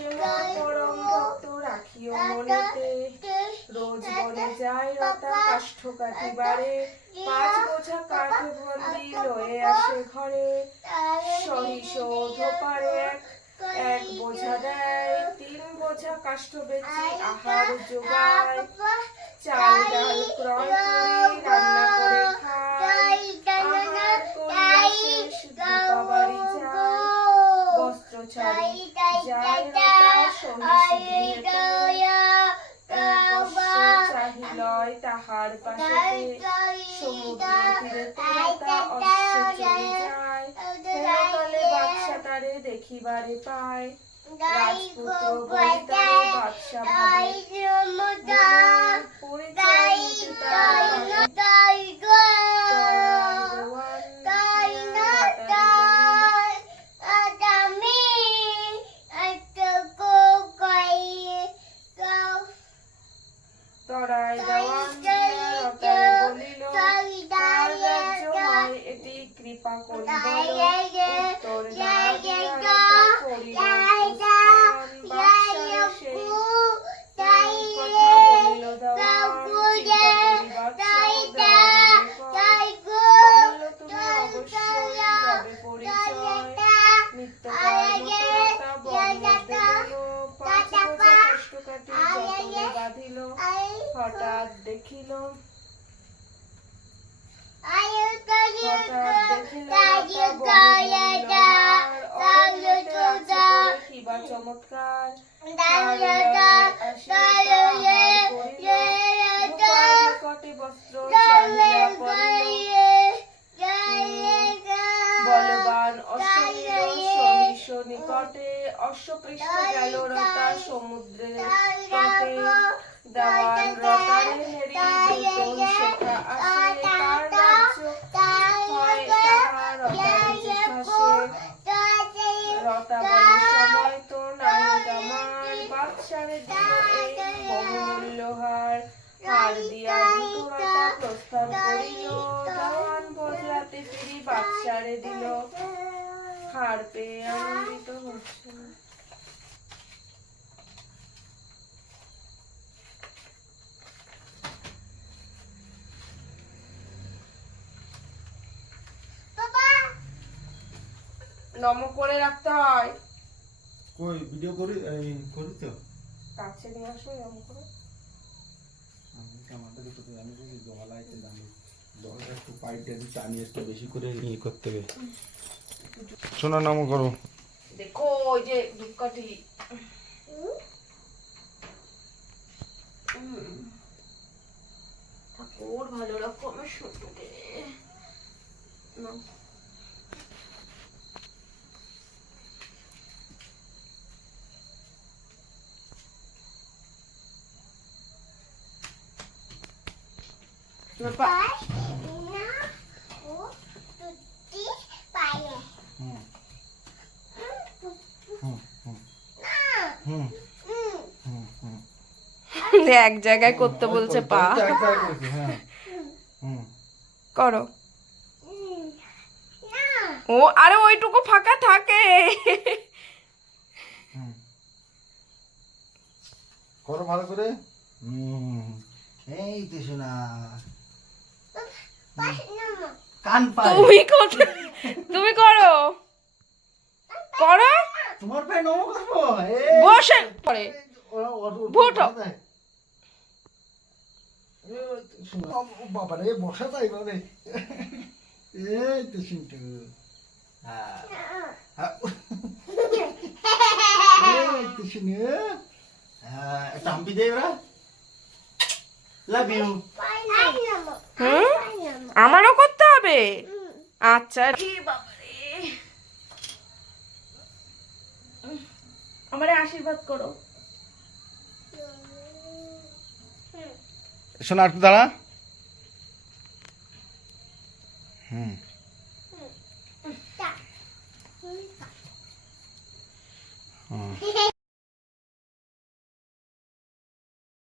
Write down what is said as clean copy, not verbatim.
সে মোর পরম ভক্ত রাখিও মনেতে, রোজ বনে যায় রতা কাষ্ঠ কাটিবারে, 5 বোঝা কাঠ বন্দি লয়ে আসে ঘরে, সহিসৌধ পারে এক বোঝা দেয়, 3 বোঝা কাষ্ঠ বেচি আহার যোগায়, চাল ডাল ক্রয় করি রান্না করে খাই, আহার করিয়া শেষ ধোপা বাড়ি যায়, বস্ত্র ছাড়ি যায় রতা সহিস গৃহেতে, কস্য চাহিলয় তাহার পাশেতে, সমুদ্র তীরেতে রতা অশ্বে চলে যায়, হেনকালে বাদশা তারে দেখিবারে পায়, রাজপুত্র বলিতারে বাদশা ভাবে, পরিচয় নিতে তার তরাই দেওয়ান রতারে বলিল, কার রাজ্য হয় এটি কৃপা করি বলো, উত্তর না দিয়া রতা করিল প্রস্থান, বাদশারে সেই কথা বলিল দেওয়ান, চিন্তা করি বাদশাহ দেওয়ানের কইল, তুমি অবশ্যই যাবে পরিচয়, নিত্যকার মতো রতা বন মধ্যে গেল, 5 বোঝা কাষ্ঠ কাটি যতনে বাঁধিল, হঠাৎ দেখিল রতা কিবা চমৎকার, নিকটে বস্ত্র চাহিয়া পড়িল, বলবান অশ্ব নিল সহিস নিকটে, অশ্বপৃষ্ঠ গেল রতা সমুদ্রের তটে, দেওয়ান রতারে হেরি দ্রুত শেখা আসে, কার রাজ্য হয় তাহা রতারে জিজ্ঞাসে, রতা বলে সময় তো নাহি আমার, বাদশারে দিল এই বহুমূল্য হার, হার দিয়া দ্রুত রতা প্রস্থান করিল, দেওয়ান বদলাতে ফিরি বাদশারে দিল, হার পেয়ে আনন্দিত হচ্ছে। নম করে রাখতে হয়, কই ভিডিও করি করি তো কাছে নিয়ে আসো নম করে, আমি আমাদের তো আমি যদি জলাইতে জানি জলটা একটু পাইপটা একটু টানি একটু বেশি করে নিয়ে করতে হবে, শোনা নাম করো, দেখো ওই যে ধূপকাঠি ঠাকুর ভালো রকমের সুন্দর না, এক জায়গায় করতে বলছে পা করো, ও আরে ওইটুকু ফাঁকা থাকে, করো ভালো করে, এই তো শোনা কান পায়, তুমি করো করো, তোমার পায়ে নম করবো, বসে পড়ে ভুটো, বাবা রে বসা তাই বাবা, এই তো শুনটু, একটা হাম্পি দেয় ওরা, লাভ ইউ, আমারও করতে হবে, আচ্ছা আমারে আশীর্বাদ করো, শোনা একটু দাঁড়া, হুম